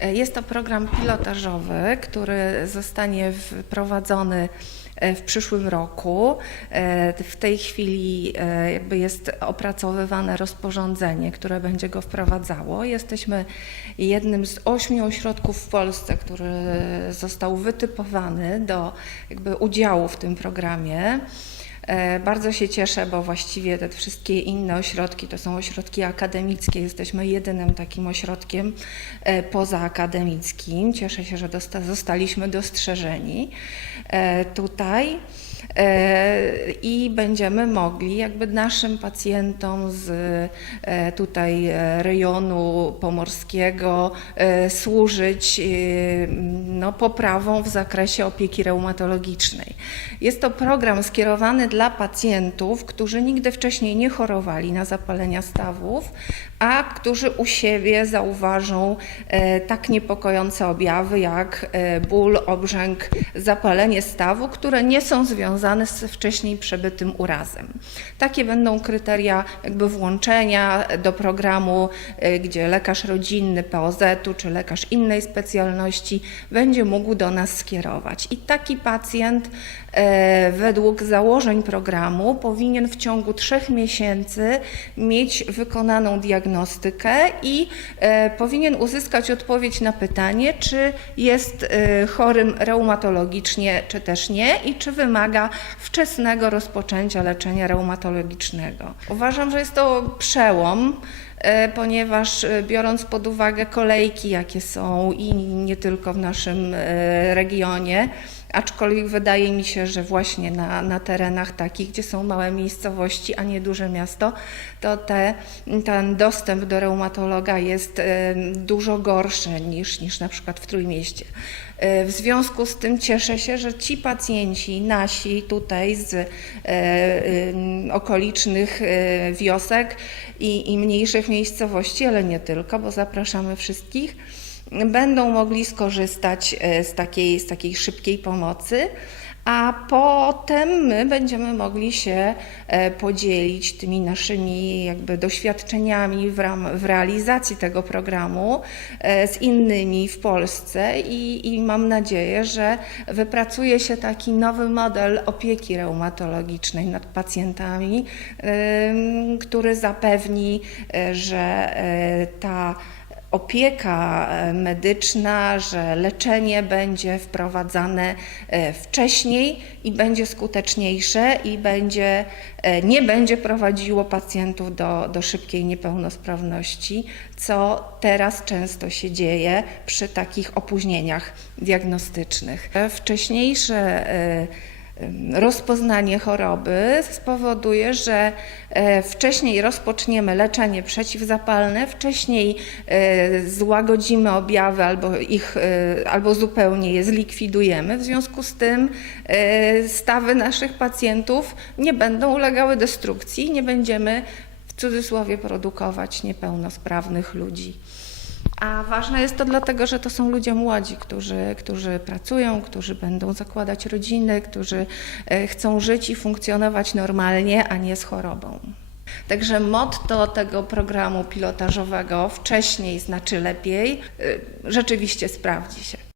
E, Jest to program pilotażowy, który zostanie wprowadzony e, w przyszłym roku. E, W tej chwili jakby jest opracowywane rozporządzenie, które będzie go wprowadzało. Jesteśmy jednym z ośmiu ośrodków w Polsce, który został wytypowany do jakby udziału w tym programie. E, Bardzo się cieszę, bo właściwie te wszystkie inne ośrodki to są ośrodki akademickie. Jesteśmy jedynym takim ośrodkiem e, pozaakademickim. Cieszę się, że zostaliśmy dostrzeżeni e, tutaj. E, I będziemy mogli jakby naszym pacjentom z e, tutaj e, rejonu pomorskiego służyć no, poprawą w zakresie opieki reumatologicznej. Jest to program skierowany dla pacjentów, którzy nigdy wcześniej nie chorowali na zapalenia stawów, a którzy u siebie zauważą e, tak niepokojące objawy jak e, ból, obrzęk, zapalenie stawu, które nie są związane z wcześniej przebytym urazem. Takie będą kryteria jakby włączenia do programu, e, gdzie lekarz rodzinny POZ-u czy lekarz innej specjalności będzie mógł do nas skierować. I taki pacjent według założeń programu powinien w ciągu trzech miesięcy mieć wykonaną diagnostykę i e, powinien uzyskać odpowiedź na pytanie, czy jest e, chorym reumatologicznie, czy też nie i czy wymaga wczesnego rozpoczęcia leczenia reumatologicznego. Uważam, że jest to przełom e, ponieważ biorąc pod uwagę kolejki, jakie są i nie tylko w naszym regionie, aczkolwiek wydaje mi się, że właśnie na, na terenach takich, gdzie są małe miejscowości, a nie duże miasto, to te, ten dostęp do reumatologa jest e, dużo gorszy niż, niż na przykład w Trójmieście. E, W związku z tym cieszę się, że ci pacjenci nasi tutaj z em, okolicznych wiosek i, i mniejszych miejscowości, ale nie tylko, bo zapraszamy wszystkich, będą mogli skorzystać e, z takiej, z takiej szybkiej pomocy. A potem my będziemy mogli się e, podzielić tymi naszymi jakby doświadczeniami w, ram, w realizacji tego programu e, z innymi w Polsce i, i mam nadzieję, że wypracuje się taki nowy model opieki reumatologicznej nad pacjentami, który zapewni, że ta opieka e, medyczna, że leczenie będzie wprowadzane e, wcześniej i będzie skuteczniejsze i będzie, e, nie będzie prowadziło pacjentów do, do szybkiej niepełnosprawności, co teraz często się dzieje przy takich opóźnieniach diagnostycznych. Wcześniejsze rozpoznanie choroby spowoduje, że e, wcześniej rozpoczniemy leczenie przeciwzapalne, wcześniej e, złagodzimy objawy albo, ich, e, albo zupełnie je zlikwidujemy. W związku z tym stawy naszych pacjentów nie będą ulegały destrukcji, nie będziemy w cudzysłowie produkować niepełnosprawnych ludzi. A ważne jest to dlatego, że to są ludzie młodzi, którzy, którzy pracują, którzy będą zakładać rodziny, którzy e, chcą żyć i funkcjonować normalnie, a nie z chorobą. Także motto tego programu pilotażowego wcześniej znaczy lepiej, e, rzeczywiście sprawdzi się.